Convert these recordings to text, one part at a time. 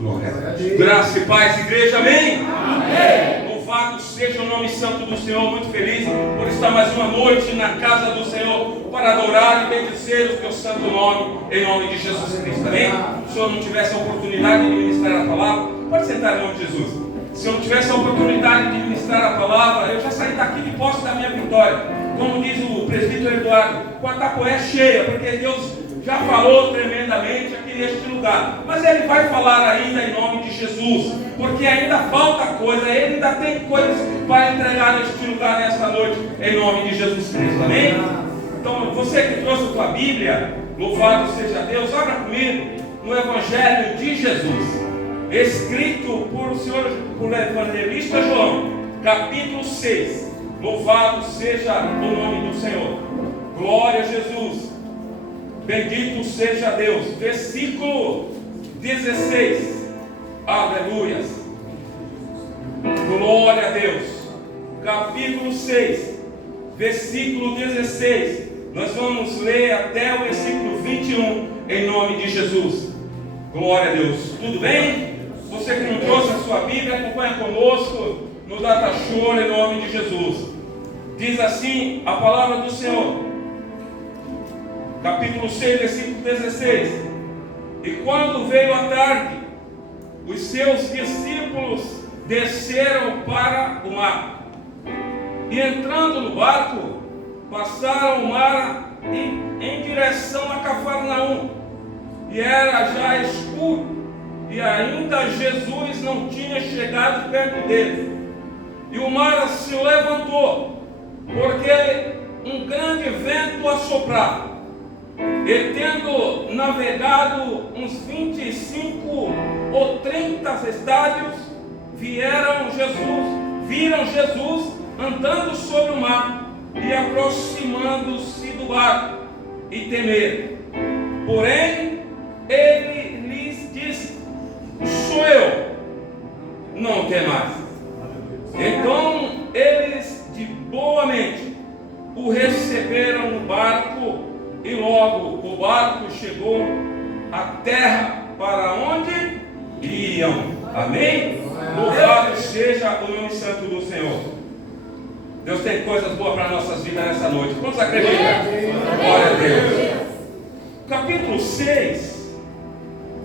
Glória a Deus. Graça e paz, igreja, amém? Amém. Louvado seja o nome santo do Senhor, muito feliz por estar mais uma noite na casa do Senhor para adorar e bendizer o teu santo nome, em nome de Jesus Cristo, amém? Se o Senhor não tivesse a oportunidade de ministrar a palavra, pode sentar em nome de Jesus. Se eu não tivesse a oportunidade de ministrar a palavra, eu já saí daqui de posse da minha vitória. Como diz o presbítero Eduardo, com a tapoé cheia, porque Deus já falou tremendamente aqui neste lugar. Mas Ele vai falar ainda em nome de Jesus, porque ainda falta coisa, Ele ainda tem coisas para entregar neste lugar nesta noite, em nome de Jesus Cristo, amém? Então, você que trouxe a tua Bíblia, louvado seja Deus, abra comigo no Evangelho de Jesus, escrito por evangelista João, capítulo 6. Louvado seja o nome do Senhor. Glória a Jesus. Bendito seja Deus. Versículo 16. Aleluias. Glória a Deus. Capítulo 6, versículo 16. Nós vamos ler até o versículo 21 em nome de Jesus. Glória a Deus. Tudo bem? Você que não trouxe a sua Bíblia, acompanha conosco no Data Show em nome de Jesus. Diz assim a palavra do Senhor. Capítulo 6, versículo 16. E quando veio a tarde, os seus discípulos desceram para o mar. E entrando no barco, passaram o mar em direção a Cafarnaum. E era já escuro, e ainda Jesus não tinha chegado perto deles. E o mar se levantou, porque um grande vento assoprava. E tendo navegado uns 25 ou 30 estádios, viram Jesus andando sobre o mar e aproximando-se do barco, e temeram. Porém, ele lhes disse: sou eu, não temais. Então eles de boa mente o receberam no barco, e logo o barco chegou à terra para onde iam. Amém? Louvado seja o nome santo do Senhor. Deus tem coisas boas para nossas vidas nessa noite. Quantos acreditam? Glória a Deus. Capítulo 6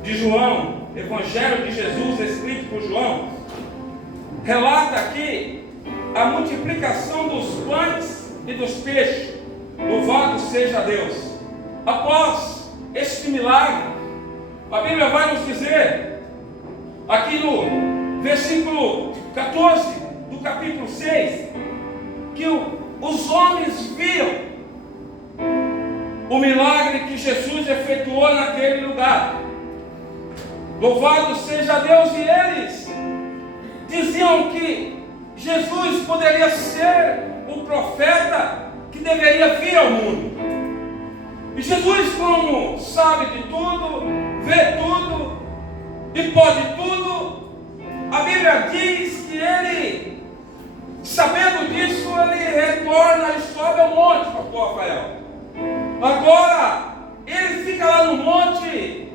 de João, Evangelho de Jesus, escrito por João, relata aqui a multiplicação dos pães e dos peixes. Louvado seja Deus. Após este milagre, a Bíblia vai nos dizer, aqui no versículo 14 do capítulo 6, que os homens viram o milagre que Jesus efetuou naquele lugar. Louvado seja Deus. E eles diziam que Jesus poderia ser o profeta que deveria vir ao mundo. E Jesus, como sabe de tudo, vê tudo e pode tudo, a Bíblia diz que ele, sabendo disso, ele retorna e sobe ao monte, pastor Rafael. Agora, ele fica lá no monte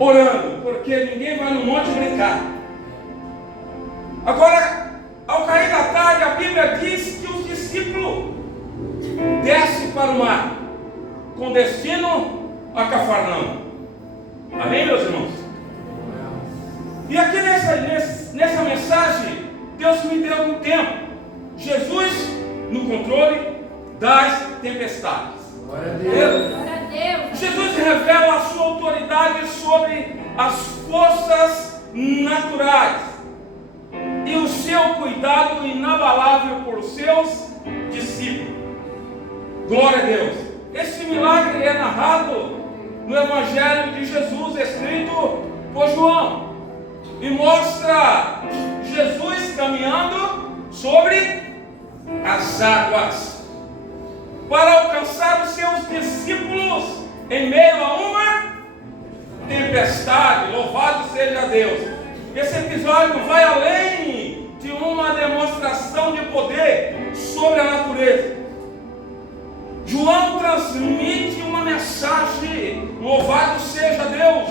orando, porque ninguém vai no monte brincar. Agora, ao cair da tarde, a Bíblia diz que os discípulos descem para o mar, com destino a Cafarnaum. Amém, meus irmãos? E aqui nessa mensagem, Deus me deu um tempo. Jesus no controle das tempestades. Glória a Deus. Glória a Deus. Jesus revela a sua autoridade sobre as forças naturais e o seu cuidado inabalável por seus discípulos. Glória a Deus. Esse milagre é narrado no Evangelho de Jesus, escrito por João, e mostra Jesus caminhando sobre as águas para alcançar os seus discípulos em meio a uma tempestade. Louvado seja Deus. Esse episódio vai além de uma demonstração de poder sobre a natureza. João transmite uma mensagem, louvado seja Deus,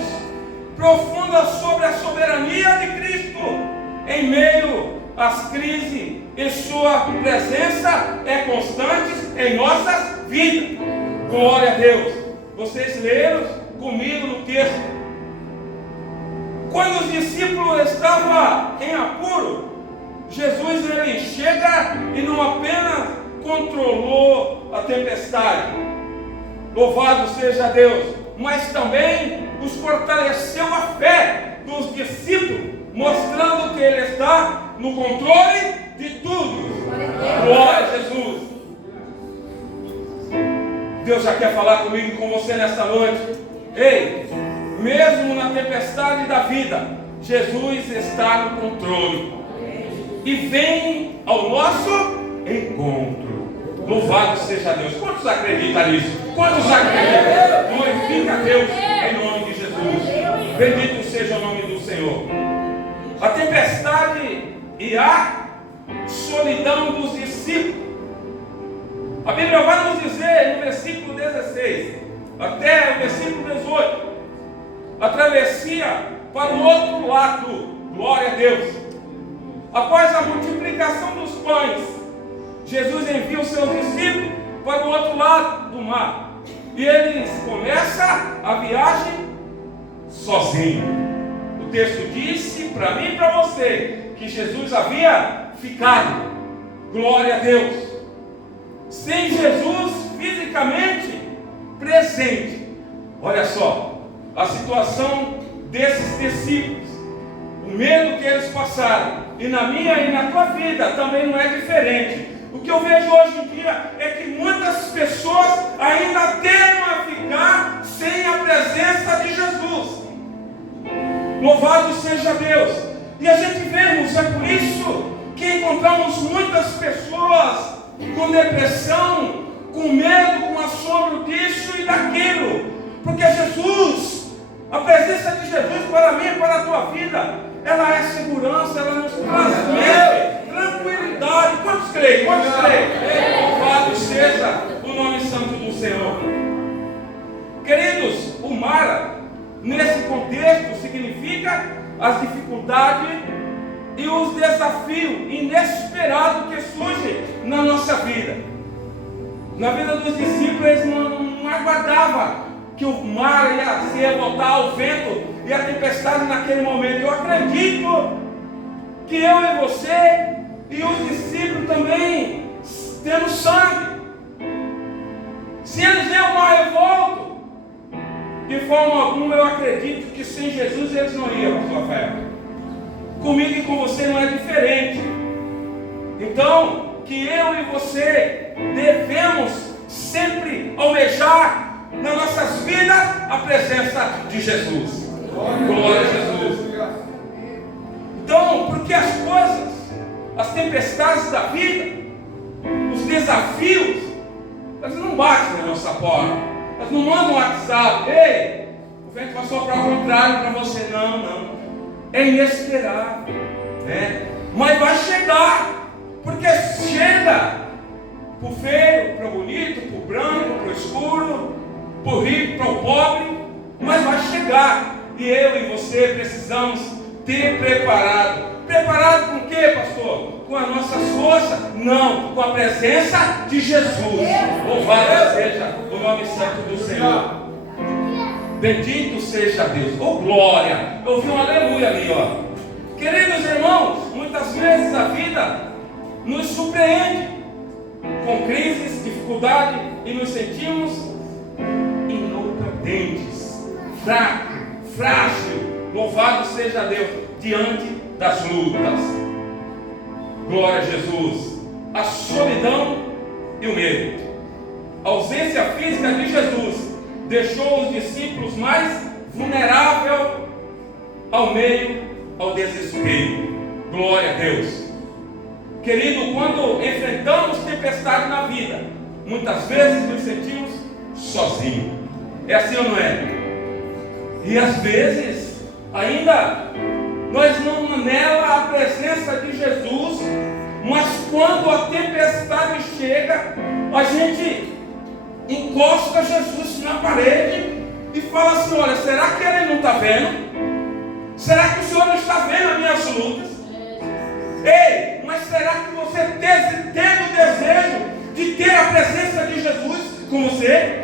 profunda sobre a soberania de Cristo em meio às crises, e sua presença é constante em nossas vidas. Glória a Deus. Vocês leram comigo no texto. Quando os discípulos estavam em apuro, Jesus ele chega e não apenas controlou a tempestade, louvado seja Deus, mas também os fortaleceu a fé dos discípulos, mostrando que Ele está no controle de tudo. Glória a Jesus. Deus já quer falar comigo e com você nesta noite. Ei, mesmo na tempestade da vida, Jesus está no controle e vem ao nosso encontro. Louvado seja Deus. Quantos acreditam nisso? Quantos acreditam? Glorifica a Deus em nome de Jesus. Bendito seja o nome do Senhor. A tempestade e a solidão dos discípulos. A Bíblia vai nos dizer no versículo 16 até o versículo 18, a travessia para o outro lado. Glória a Deus. Após a multiplicação dos pães, Jesus envia os seus discípulos para o outro lado do mar. E eles começam a viagem sozinhos. O texto disse para mim e para você que Jesus havia ficado. Glória a Deus. Sem Jesus fisicamente presente. Olha só a situação desses discípulos, o medo que eles passaram. E na minha e na tua vida também não é diferente. O que eu vejo hoje em dia é que muitas pessoas ainda temem a ficar sem a presença de Jesus. Louvado seja Deus. E a gente vemos, é por isso que encontramos muitas pessoas com depressão, com medo, com assombro disso e daquilo. Porque Jesus, a presença de Jesus para mim e para a tua vida, ela é segurança, ela nos transmite tranquilidade. Quantos creem? Quantos creem? Louvado seja o nome santo do Senhor. Queridos, o mar, nesse contexto, significa as dificuldades e os desafios inesperados que surgem na nossa vida. Na vida dos discípulos, eles não aguardavam que o mar ia voltar ao vento e a tempestade naquele momento. Eu acredito que eu e você e os discípulos também temos sangue. Se eles veem o mar revolto, de forma alguma eu acredito que sem Jesus eles não iam para a sua fé. Comigo e com você não é diferente. Então, que eu e você devemos sempre almejar nas nossas vidas a presença de Jesus. Glória a Jesus. Então, porque as coisas, as tempestades da vida, os desafios, elas não batem na nossa porta, elas não mandam um WhatsApp: ei, o vento vai soprar ao contrário para você. Não. É inesperado, né? Mas vai chegar, porque chega para o feio, para o bonito, para o branco, para o escuro, para o rico, para o pobre, mas vai chegar. E eu e você precisamos ter preparado. Preparado com o que, pastor? Com as nossas forças? Não, com a presença de Jesus. Louvado seja o nome santo do Senhor. Bendito seja Deus. Oh glória. Eu ouvi um aleluia ali, ó. Queridos irmãos, muitas vezes a vida nos surpreende com crises, dificuldade, e nos sentimos incompetentes, fracos, frágil. Louvado seja Deus diante das lutas. Glória a Jesus. A solidão e o medo. A ausência física de Jesus deixou os discípulos mais vulneráveis ao meio ao desespero. Glória a Deus. Querido, quando enfrentamos tempestade na vida, muitas vezes nos sentimos sozinhos. É assim ou não é? E às vezes ainda nós não anelamos a presença de Jesus, mas quando a tempestade chega, a gente encosta Jesus na parede e fala assim: olha, será que ele não está vendo? Será que o Senhor não está vendo as minhas lutas? Ei, mas será que você teve o desejo de ter a presença de Jesus com você?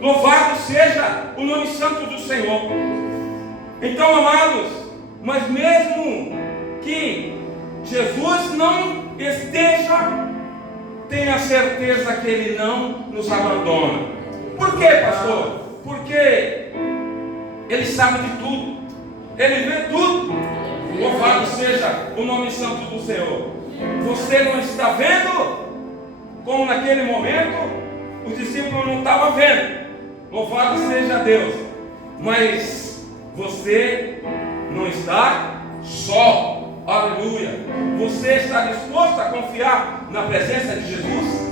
Louvado seja o nome santo do Senhor. Então, amados, mas mesmo que Jesus não esteja, tenha certeza que Ele não nos abandona. Por quê, pastor? Porque Ele sabe de tudo, Ele vê tudo. Louvado seja o nome santo do Senhor. Você não está vendo como naquele momento os discípulos não estavam vendo. Louvado seja Deus. Mas você não está só. Aleluia. Você está disposto a confiar na presença de Jesus?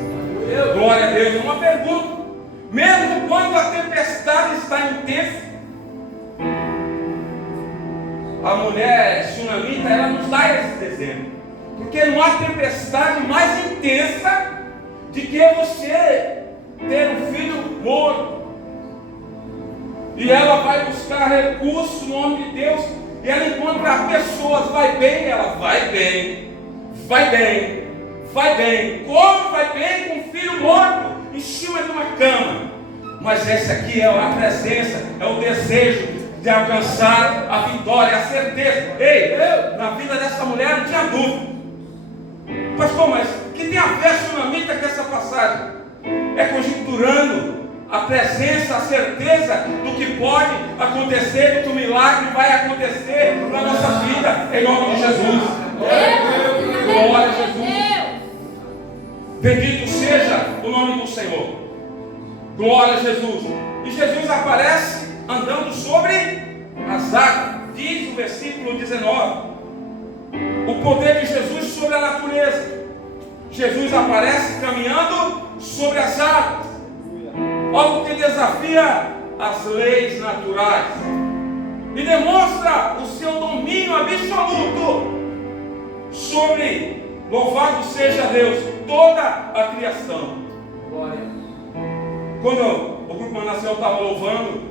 Glória a Deus. Uma pergunta. Mesmo quando a tempestade está intensa, a mulher sunamita, ela nos dá esse exemplo. Porque não há tempestade mais intensa de que você ter um filho morto. E ela vai buscar recursos no nome de Deus. E ela encontra pessoas. Vai bem? Ela vai bem. Vai bem. Vai bem. Como vai bem com um filho morto em cima de uma cama? Mas essa aqui é a presença, é o desejo de alcançar a vitória, a certeza. Ei, na vida dessa mulher não tinha dúvida. Pastor, mas o que tem a ver a sunamita com essa passagem? É conjecturando a presença, a certeza do que pode acontecer, que o milagre vai acontecer na nossa vida, em nome de Jesus. Glória a Jesus. Bendito seja o nome do Senhor. Glória a Jesus. E Jesus aparece andando sobre as águas. Diz o versículo 19. O poder de Jesus sobre a natureza. Jesus aparece caminhando sobre as águas. Algo que desafia as leis naturais. E demonstra o seu domínio absoluto sobre, louvado seja Deus, toda a criação. Glória. Quando o grupo Manassés estava louvando,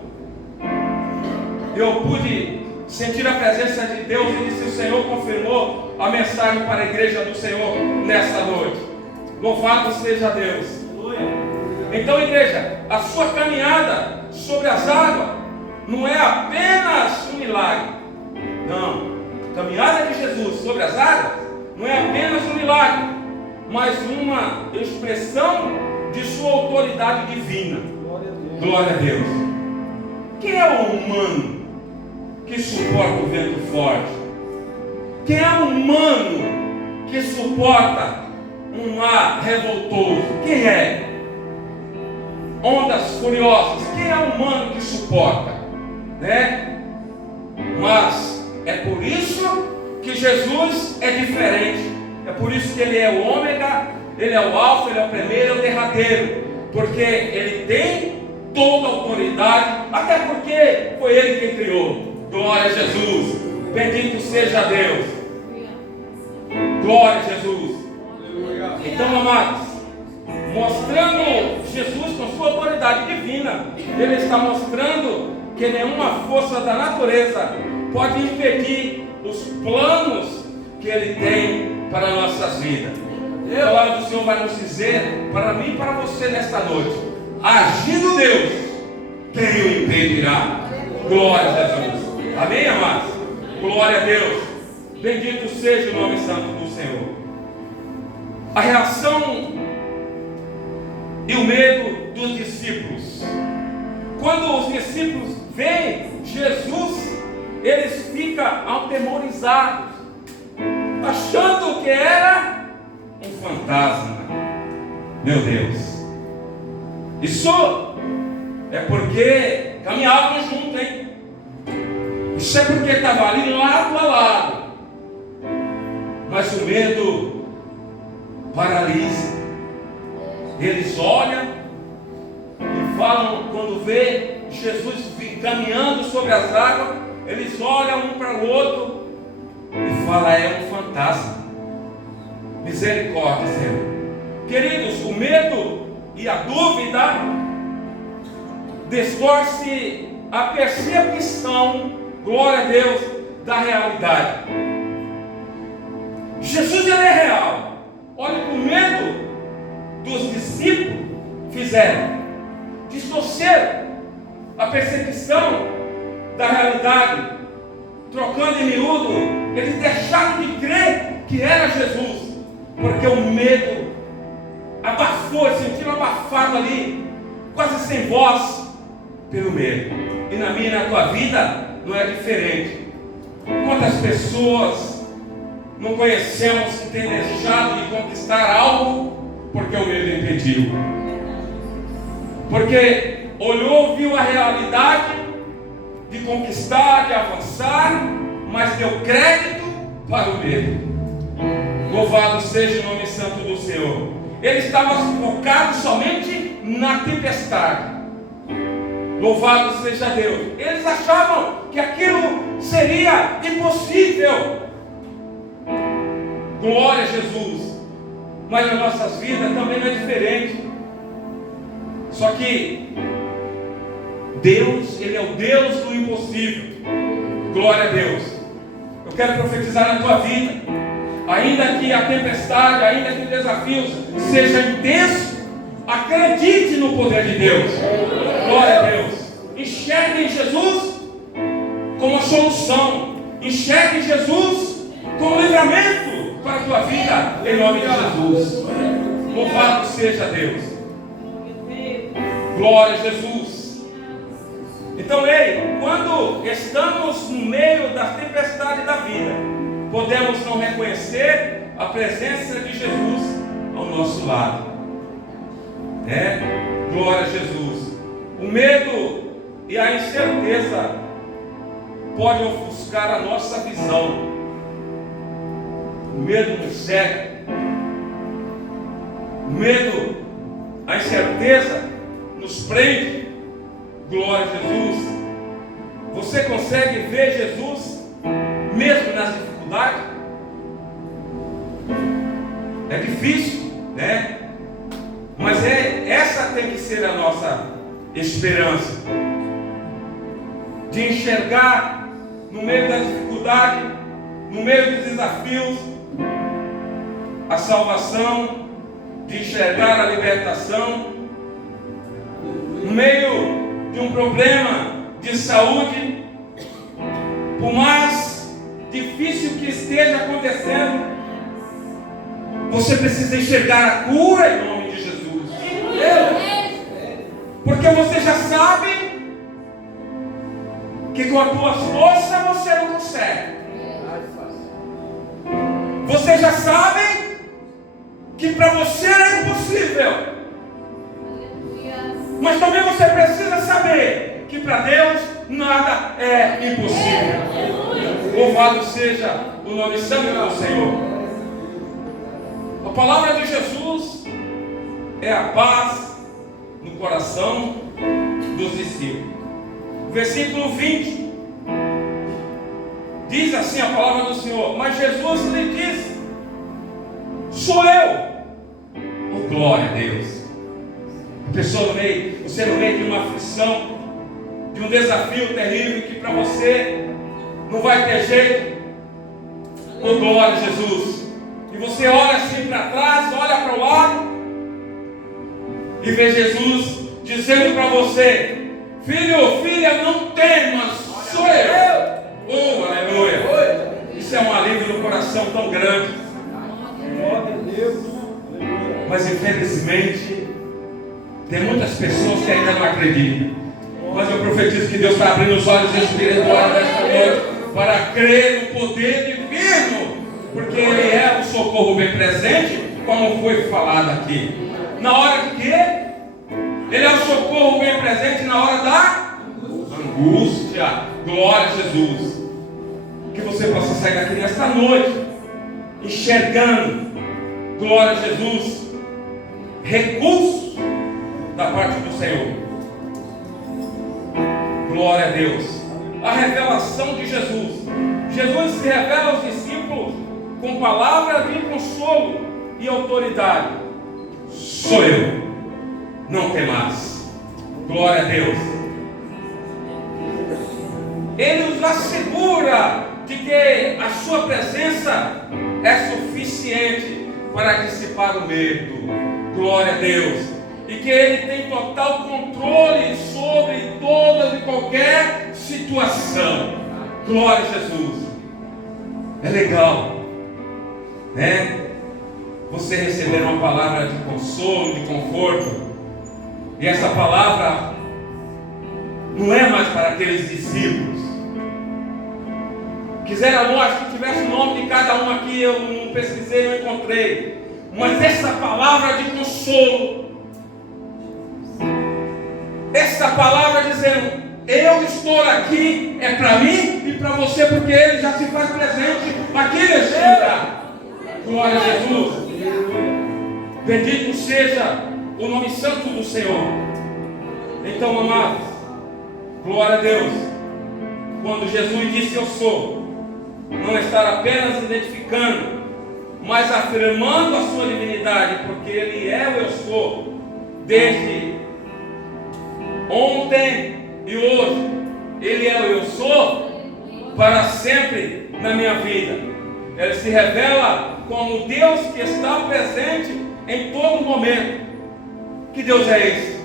eu pude sentir a presença de Deus e disse: o Senhor confirmou a mensagem para a igreja do Senhor nesta noite. Louvado seja Deus. Então, igreja, a sua caminhada sobre as águas não é apenas um milagre. Não, a caminhada de Jesus sobre as águas não é apenas um milagre, mas uma expressão de sua autoridade divina. Glória a Deus. Quem é o humano que suporta o vento forte? Quem é o humano que suporta um mar revoltoso? Quem é? Ondas furiosas. Quem é o humano que suporta? Né? Mas é por isso que Jesus é diferente. É por isso que Ele é o ômega, Ele é o alfa, Ele é o primeiro, é o derradeiro. Porque Ele tem toda a autoridade, até porque foi Ele quem criou. Glória a Jesus. Bendito seja Deus. Glória a Jesus. Então, amados, mostrando Jesus com sua autoridade divina, Ele está mostrando que nenhuma força da natureza pode impedir os planos que Ele tem para nossas vidas. A palavra do Senhor vai nos dizer, para mim e para você nesta noite: agindo Deus, quem o impedirá? Glória a Jesus. Amém, amados? Glória a Deus. Bendito seja o nome santo do Senhor. A reação e o medo dos discípulos. Quando os discípulos veem Jesus, eles ficam atemorizados, achando que era um fantasma. Meu Deus. Isso é porque caminhavam juntos, hein? Isso é porque estava ali lado a lado. Mas o medo paralisa. Eles olham e falam, quando vê Jesus caminhando sobre as águas, eles olham um para o outro e falam: é um fantasma. Misericórdia, Senhor. Queridos, o medo e a dúvida distorce a percepção, glória a Deus, da realidade. Jesus, ele é real. Olha o medo dos discípulos fizeram. Distorceram a percepção da realidade. Trocando em miúdo, eles deixaram de crer que era Jesus. Porque o medo abafou, sentiram abafado ali, quase sem voz, pelo medo. E na minha e na tua vida não é diferente. Quantas pessoas não conhecemos que têm deixado de conquistar algo porque o medo impediu? Porque olhou, viu a realidade de conquistar, de avançar, mas deu crédito para o medo. Louvado seja o nome santo do Senhor. Ele estava focado somente na tempestade. Louvado seja Deus. Eles achavam que aquilo seria impossível. Glória a Jesus. Mas nas nossas vidas também não é diferente. Só que Deus, Ele é o Deus do impossível. Glória a Deus. Eu quero profetizar na tua vida. Ainda que a tempestade, ainda que o desafio seja intenso, acredite no poder de Deus. Glória a Deus. Enxergue em Jesus como a solução. Enxergue em Jesus como livramento para a tua vida, em nome de Jesus. Louvado seja Deus. Glória a Jesus. Então, ei, quando estamos no meio da tempestade da vida, podemos não reconhecer a presença de Jesus ao nosso lado. Glória a Jesus. O medo e a incerteza podem ofuscar a nossa visão. O medo nos cega. O medo, a incerteza nos prende. Glória a Jesus. Você consegue ver Jesus mesmo nas dificuldades? É difícil, né? Mas essa tem que ser a nossa esperança, de enxergar no meio da dificuldade, no meio dos desafios, a salvação, de enxergar a libertação, no meio de um problema de saúde, por mais difícil que esteja acontecendo, você precisa enxergar a cura em nome de Jesus. Porque você já sabe que com a tua força você não consegue. Você já sabe que para você é impossível. Mas também você precisa saber que para Deus nada é impossível. Louvado seja o nome santo do Senhor. A palavra de Jesus é a paz no coração dos discípulos. Versículo 20 diz assim a palavra do Senhor: mas Jesus lhe disse: sou eu. Oh, glória a Deus. Pessoa no meio, você no meio de uma aflição, de um desafio terrível que para você não vai ter jeito. Oh, glória a Jesus. E você olha assim para trás, olha para o lado e vê Jesus dizendo para você: filho, filha, não temas, sou eu. Oh, aleluia. Isso é um alívio no coração tão grande. Mas infelizmente tem muitas pessoas que ainda não acreditam. Mas eu profetizo que Deus está abrindo os olhos espirituais nesta noite para crer no poder divino, porque Ele é o socorro bem presente, como foi falado aqui. Na hora de quê? Ele é o socorro bem presente na hora da angústia. Glória a Jesus. Que você possa sair daqui nesta noite enxergando, glória a Jesus, recursos da parte do Senhor. Glória a Deus. A revelação de Jesus. Jesus se revela aos discípulos com palavras de consolo e autoridade. Sou eu, não temas. Glória a Deus. Ele os assegura de que a sua presença é suficiente para dissipar o medo. Glória a Deus. E que Ele tem total controle sobre toda e qualquer situação. Glória a Jesus. É legal, né? Você receber uma palavra de consolo, de conforto. E essa palavra não é mais para aqueles discípulos. Quiseram, lógico, que tivesse o nome de cada um aqui, eu não pesquisei, não encontrei. Mas essa palavra de consolo, essa palavra dizendo, eu estou aqui, é para mim e para você, porque Ele já se faz presente aqui nesse lugar. Glória a Jesus. Bendito seja o nome santo do Senhor. Então, amados, glória a Deus. Quando Jesus disse eu sou, não estar apenas identificando, mas afirmando a sua divinidade, porque Ele é o eu sou, desde ontem e hoje. Ele é o eu sou para sempre na minha vida. Ele se revela como Deus que está presente em todo momento. Que Deus é esse?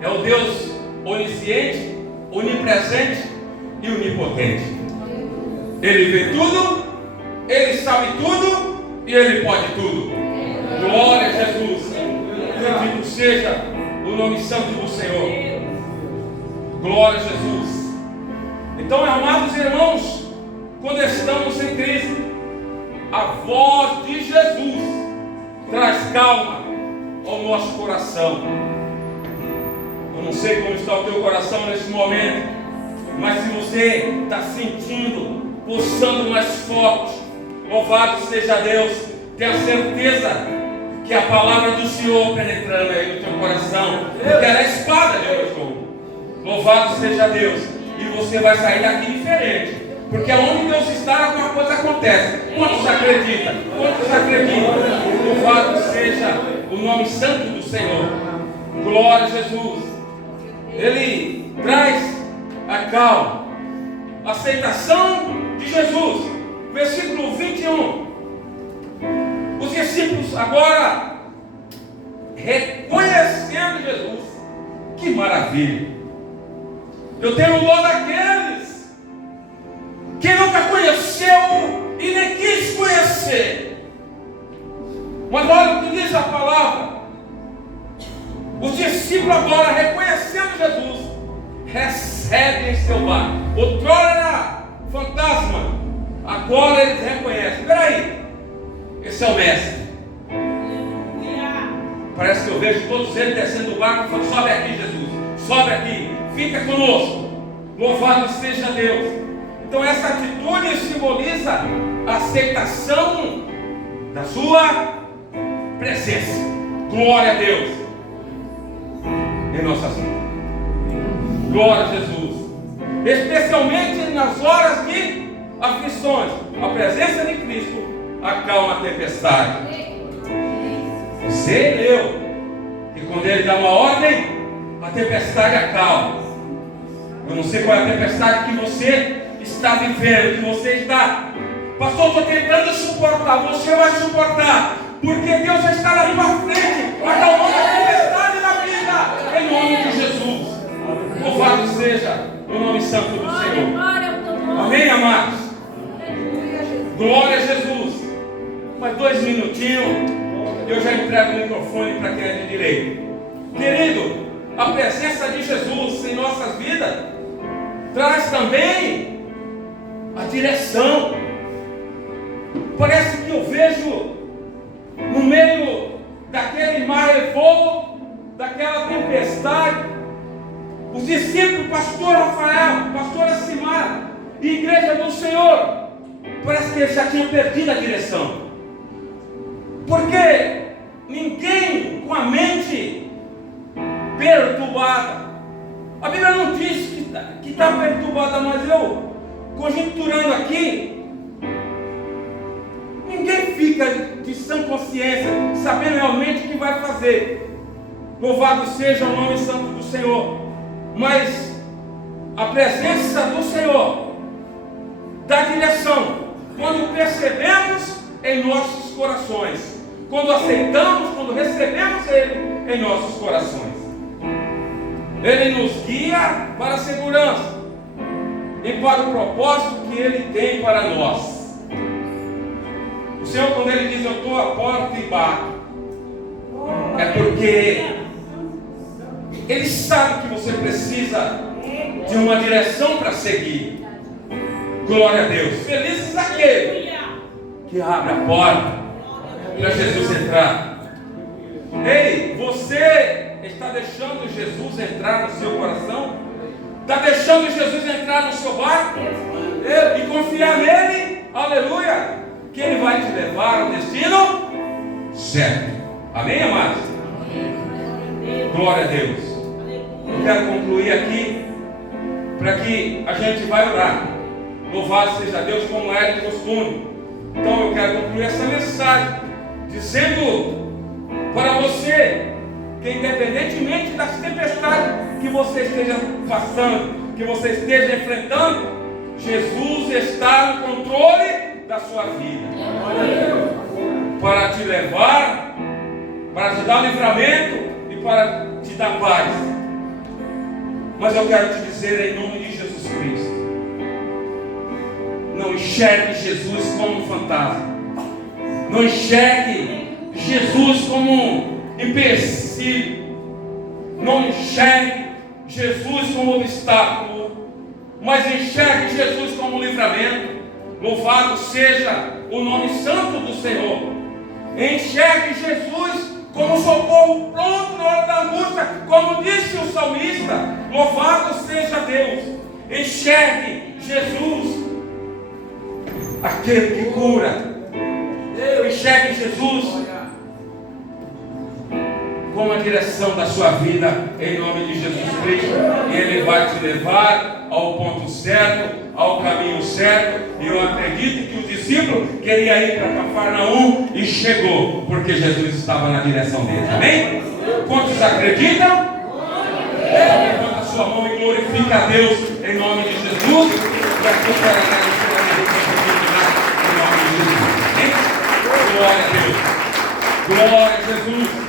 É o Deus onisciente, onipresente e onipotente. Ele vê tudo, Ele sabe tudo e Ele pode tudo. Glória a Jesus. Bendito seja o nome santo do Senhor. Glória a Jesus. Então, amados irmãos, quando estamos em crise, a voz de Jesus traz calma ao nosso coração. Eu não sei como está o teu coração nesse momento, mas se você está sentindo, pulsando mais forte, louvado seja Deus, tenha certeza que a palavra do Senhor penetrando aí no teu coração, porque ela é a espada de Deus. Louvado seja Deus. E você vai sair daqui diferente, porque onde Deus está, alguma coisa acontece. Quantos acreditam? Quantos acreditam? Louvado seja o nome santo do Senhor. Glória a Jesus. Ele traz a calma, a aceitação de Jesus. Versículo 21. Os discípulos agora reconhecendo Jesus. Que maravilha! Eu tenho dó daqueles que nunca conheceu e nem quis conhecer. Mas olha o que diz a palavra. Os discípulos agora, reconhecendo Jesus, recebem seu lar. Outrora era fantasma, agora eles reconhecem. Espera aí, esse é o mestre. Parece que eu vejo todos eles descendo do barco e falando, sobe aqui, Jesus, sobe aqui, fica conosco. Louvado seja Deus. Então essa atitude simboliza a aceitação da sua presença. Glória a Deus em nossas vidas. Glória a Jesus. Especialmente nas horas de aflições, a presença de Cristo acalma a tempestade. Você e eu, que quando Ele dá uma ordem, a tempestade acalma. Eu não sei qual é a tempestade que você está vivendo, que você está, pastor, estou tentando suportar. Você vai suportar, porque Deus já está na tua frente, acalmando a tempestade na vida, em nome de Jesus. Louvado seja o nome santo do Senhor. Amém, amados? Glória a Jesus. Mais 2 minutinhos, eu já entrego o microfone para quem é de direito. Querido, a presença de Jesus em nossas vidas traz também a direção. Parece que eu vejo no meio daquele mar revolto, daquela tempestade, os discípulos, pastor Rafael, pastora Simara e igreja do Senhor, parece que eles já tinham perdido a direção. Porque ninguém com a mente perturbada, a Bíblia não diz que está perturbada, mas eu, conjecturando aqui, ninguém fica de sã consciência, sabendo realmente o que vai fazer. Louvado seja o nome santo do Senhor. Mas a presença do Senhor da direção quando percebemos em nossos corações, quando aceitamos, quando recebemos Ele em nossos corações. Ele nos guia para a segurança e para o propósito que Ele tem para nós. O Senhor, quando Ele diz: eu estou à porta e bato, é porque Ele sabe que você precisa de uma direção para seguir. Glória a Deus. Felizes aquele que abre a porta para Jesus entrar. Ei, você está deixando Jesus entrar no seu coração? Está deixando Jesus entrar no seu barco? E confiar nele? Aleluia! Que Ele vai te levar ao destino certo. Amém, amados? Glória a Deus. Eu quero concluir aqui, para que a gente vai orar. Louvado seja Deus, como é de costume. Então eu quero concluir essa mensagem dizendo para você que, independentemente das tempestades que você esteja passando, que você esteja enfrentando, Jesus está no controle da sua vida, para te levar, para te dar livramento e para te dar paz. Mas eu quero te dizer, em nome de Jesus Cristo, não enxergue Jesus como um fantasma, não enxergue Jesus como um empecilho, não enxergue Jesus como um obstáculo, mas enxergue Jesus como um livramento. Louvado seja o nome santo do Senhor. Enxergue Jesus como socorro pronto na hora da angústia, como disse o salmista. Louvado seja Deus. Enxergue Jesus, aquele que cura. Enxergue Jesus como a direção da sua vida, em nome de Jesus Cristo. E Ele vai te levar ao ponto certo, ao caminho certo. E eu acredito que o discípulo queria ir para Cafarnaum e chegou, porque Jesus estava na direção dele. Amém? Quantos acreditam? Levanta a sua mão e glorifica a Deus em nome de Jesus. E aqui eu quero agradecer a Deus em nome de Jesus. Amém? Glória a Deus. Glória a Jesus.